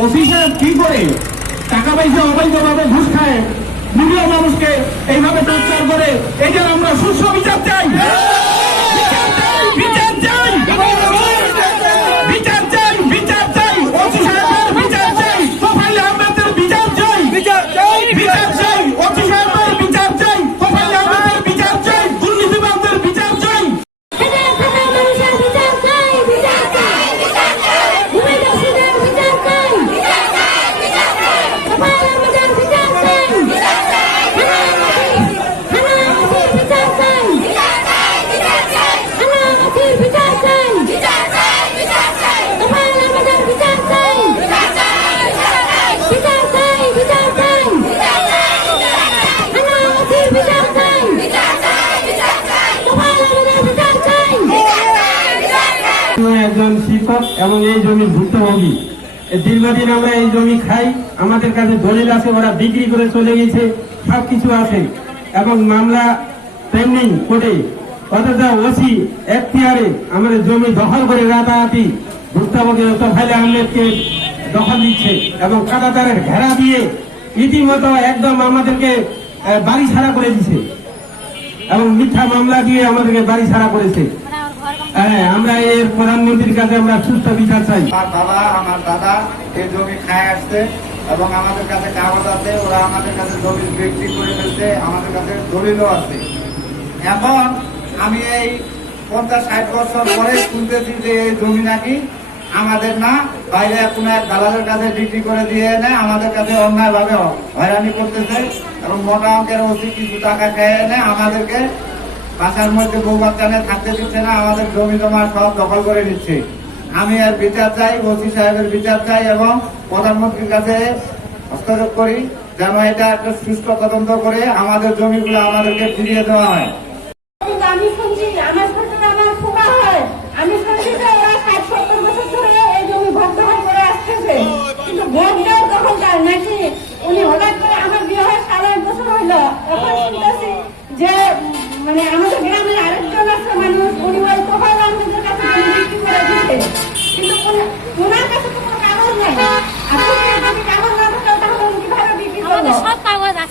অফিসে কি করে টাকা পয়সা অবৈধভাবে ঘুষ খায়? নিরীহ মানুষকে এইভাবে প্রচার করে এদের আমরা সুস্থ বিচার চাই! বিচার চাই! একজন শিক্ষক এবং এই জমির ভুক্তভোগী। দীর্ঘদিন আমরা এই জমি খাই, আমাদের কাছে দলিল আছে, ওরা বিক্রি করে চলে গেছে সব কিছু আছে। এবং মামলা পেন্ডিং কোর্টে অথচ ওসি এখতিয়ারে আমাদের জমি দখল করে রাতারাতি ভুক্তভোগী তোফাইল আহমেদকে দখল দিচ্ছে এবং কাদাতারের ঘেরা দিয়ে রীতিমতো একদম আমাদেরকে বাড়ি ছাড়া করে দিছে। এবং মিথ্যা মামলা দিয়ে আমাদেরকে বাড়ি ছাড়া করেছে। হ্যাঁ আমরা এর প্রধানমন্ত্রীর কাছে আমরা সুস্থ বিচার চাই। আমার বাবা, আমার দাদা, এই জমি খায় আসছে এবং আমাদের কাছে কাগজ আছে, ওরা আমাদের কাছে জমি বিক্রি করে ফেলছে, আমাদের কাছে দলিলও আছে। এখন আমি এই পঞ্চাশ, ষাট বছর পরে শুনতেছি যে এই জমি নাকি আমাদের না বাইরে কোনো এক দালালের কাছে বিক্রি করে দিয়ে এনে আমাদের কাছে অন্যায়ভাবে হয়রানি করতেছে এবং মোটা অঙ্কের ওসি কিছু টাকা খেয়ে এনে আমাদেরকে বাসার মধ্যে বউ বাচ্চা থাকতে দিচ্ছে না, আমাদের জমি জমা সব দখল করে নিচ্ছে। আমি এর বিচার চাই, ওসি সাহেবের বিচার চাই এবং প্রধানমন্ত্রীর কাছে হস্তক্ষেপ করি যেন এটা একটা সুষ্ঠু তদন্ত করে আমাদের জমিগুলো আমাদেরকে ফিরিয়ে দেওয়া হয়। আমি আমার আমার যে আমার মানে আমাদের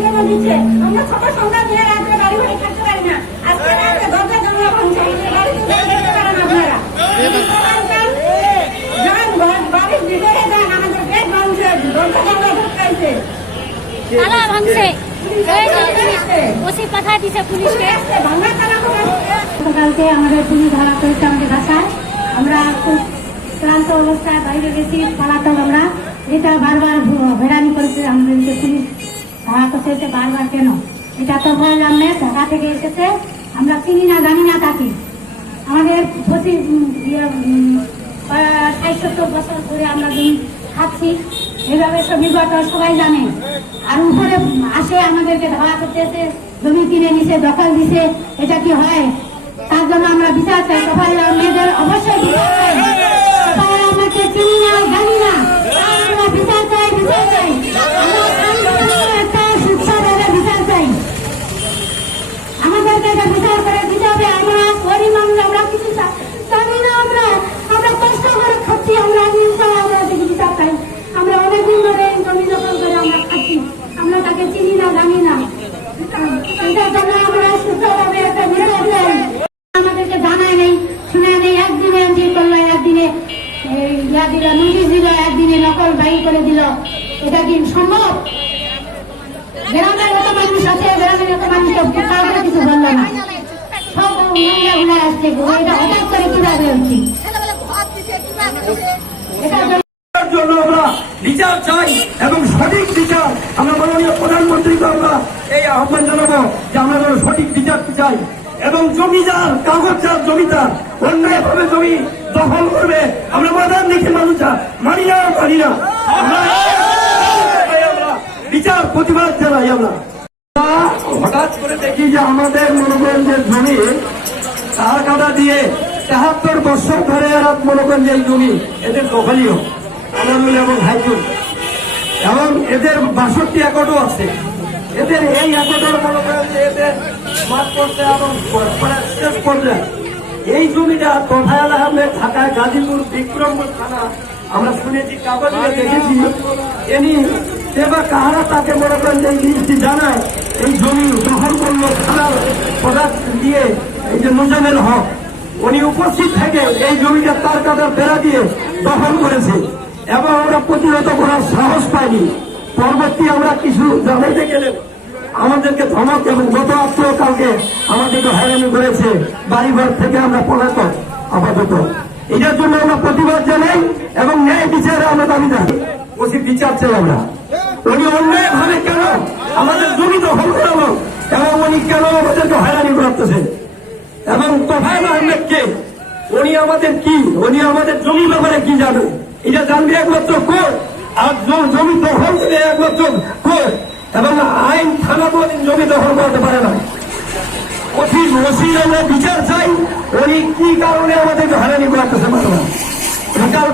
দিচ্ছে। আমরা ছোট সন্তান নিয়ে রাত্রে বাড়ি ঘরে থাকতে পারি না। আজকে রাত্রে দরজা জানলা ভাঙছে আমাদের বাড়িতে দেখতে পারেন আপনারা। যান, যান বাড়ির ভিতরে যান। আমাদের গেট ভাঙছে। দরজা জানলা ঢুকাইছে। তালা ভাঙছে। এই যে পুলিশ আসছে। ওসি পাঠা দিছে পুলিশকে। ভাঙা তালা গতকালকে আমাদের পুলিশ ধরা করেছে আমাদের বাসায় আমরা খুব ক্লান্ত অবস্থায় বাইরে গেছি। পালাতক আমরা। এটা বারবার ভু- করেছে আমাদেরকে পুলিশ। ধরা করতেছে বারবার কেন? এটা তো বললাম না ঢাকা থেকে এসেছে আমরা চিনি না জানি না তাকে আমাদের প্রতি ইয়ে, ষাট সত্তর বছর ধরে আমরা জমি খাচ্ছি এভাবে সব বিগত সবাই জানে। আর উপরে আসে আমাদেরকে ধরা করতেছে জমি কিনে নিছে দখল দিছে এটা কি হয়? তার জন্য আমরা বিচার চাই। সবাই মেয়েদের অবশ্যই বিচার চাই। সবাই আমাকে চিনি না জানি না। বিচার চাই বিচার চাই আমরা আন্দোলনের একটা সুস্থভাবে বিচার চাই আমাদেরকে এটা বিচার করে দিতে হবে আমরা গরিব মানুষ আমরা কিছু চা- জানি না আমরা আমরা কষ্ট করে খাচ্ছি আমরা হিংসা আমরা দেখি বিচার চাই আমরা অনেকদিন ধরে এই জমি দখল করে আমরা খাচ্ছি আমরা তাকে চিনি না জানি না এটার জন্য আমরা সুস্থভাবে একটা বিচার চাই আমাদেরকে জানায় নেই শোনায় নেই একদিনে এন্ট্রি করল একদিনে এই, ইয়া দিল নোটিশ দিল একদিনে নকল বাই করে দিল এটা কি সম্ভব? গ্রামের মানুষ আছে, গ্রামের কিছু বলল না। আমরা এই আহ্বান জানাব যে আমরা যেন সঠিক বিচার চাই। এবং জমিদার, কাগজদার, জমিদার অন্যায়ভাবে জমি দখল করবে। আমরা মাদার দেখে মানুষ মানি মানি না বিচার, প্রতিবাদ জানাই আমরা। হঠাৎ করে দেখি যে আমাদের মনোগঞ্জের জমি, তার কাটা দিয়ে তেহাত্তর বছর ধরে এরা মনোগঞ্জের জমি, এদের দখলীয় আনারুল এবং হাইজুল। এবং এদের বাষট্টি একটও আছে। এদের এই একটের মনে যে এদের মাঠ করতে এবং শেষ পর্যায়ে এই জমিটা তোফায়াল আহমেদ ঢাকায় গাজীপুর বিক্রমপুর থানা আমরা শুনেছি, কাগজে দেখেছি। এবার কাহারা তাকে মনে করেন যে জিনিসটি জানায়, এই জমি দখল করল থানার প্রধান দিয়ে, এই যে মুজামেল হক, উনি উপস্থিত থেকে এই জমিটা তার কাটার বেড়া দিয়ে দখল করেছে। এবং আমরা প্রতিহত করার সাহস পাইনি। পরবর্তী আমরা কিছু জানাইতে গেলে আমাদেরকে ধমক এবং গত আত্মীয় কালকে আমাদেরকে হয়রানি করেছে, বাড়িঘর থেকে আমরা পলাতক, আপাতত। এটার জন্য আমরা প্রতিবাদ জানাই এবং ন্যায় বিচারে আমরা দাবি জানাই। ওসি বিচার চাই আমরা। উনি অন্যায় ভাবে কেন আমাদের জমি দখল করালো এবং উনি কেন আমাদেরকে হয়রানি করাতেছে? এবং তোফায়ল কে উনি আমাদের কি, উনি আমাদের জমি ব্যাপারে কি জানে? এটা জানবে একমাত্র কোর্ট আর জমি দখল দিলে একমাত্র কোর্ট এবং আইন থানা কোনদিন জমি দখল করতে পারে না। অফিস ওসির আমরা বিচার চাই। উনি কি কারণে আমাদেরকে হয়রানি করাতেছে বারবার কালকে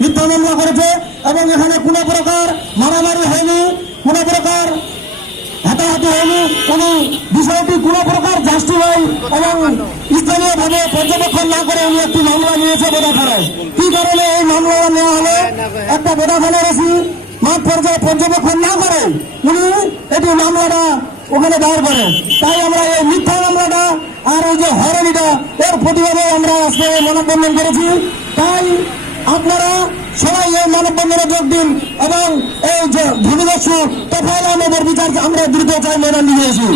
মিথ্যা করেছে এবং এখানে কোনো প্রকার মারামারি হয়নি, কোনো প্রকার হাতাহাতি হয়নি কোনো বিষয়টি কোনো প্রকার জাস্টিফাই এবং স্থানীয় ভাবে পর্যবেক্ষণ না করে উনি একটি মামলা নিয়েছে বোধাখানায় কি কারণে এই মামলা নেওয়া হলো? একটা বোধাখানার এসি মাঠ পর্যায়ে পর্যবেক্ষণ না করে উনি এটি মামলাটা ওখানে দায়ের করেন। তাই আমরা এই মিথ্যা মামলাটা আর ওই যে হরানিটা এর প্রতিবাদে আমরা আজকে মানববন্ধন করেছি। তাই আপনারা সবাই এই মানববন্ধনে যোগ দিন এবং এই যে ভূমিদস্যু তফাইল আহমেদের বিচার আমরা দ্রুত চাই মেনে নিয়েছি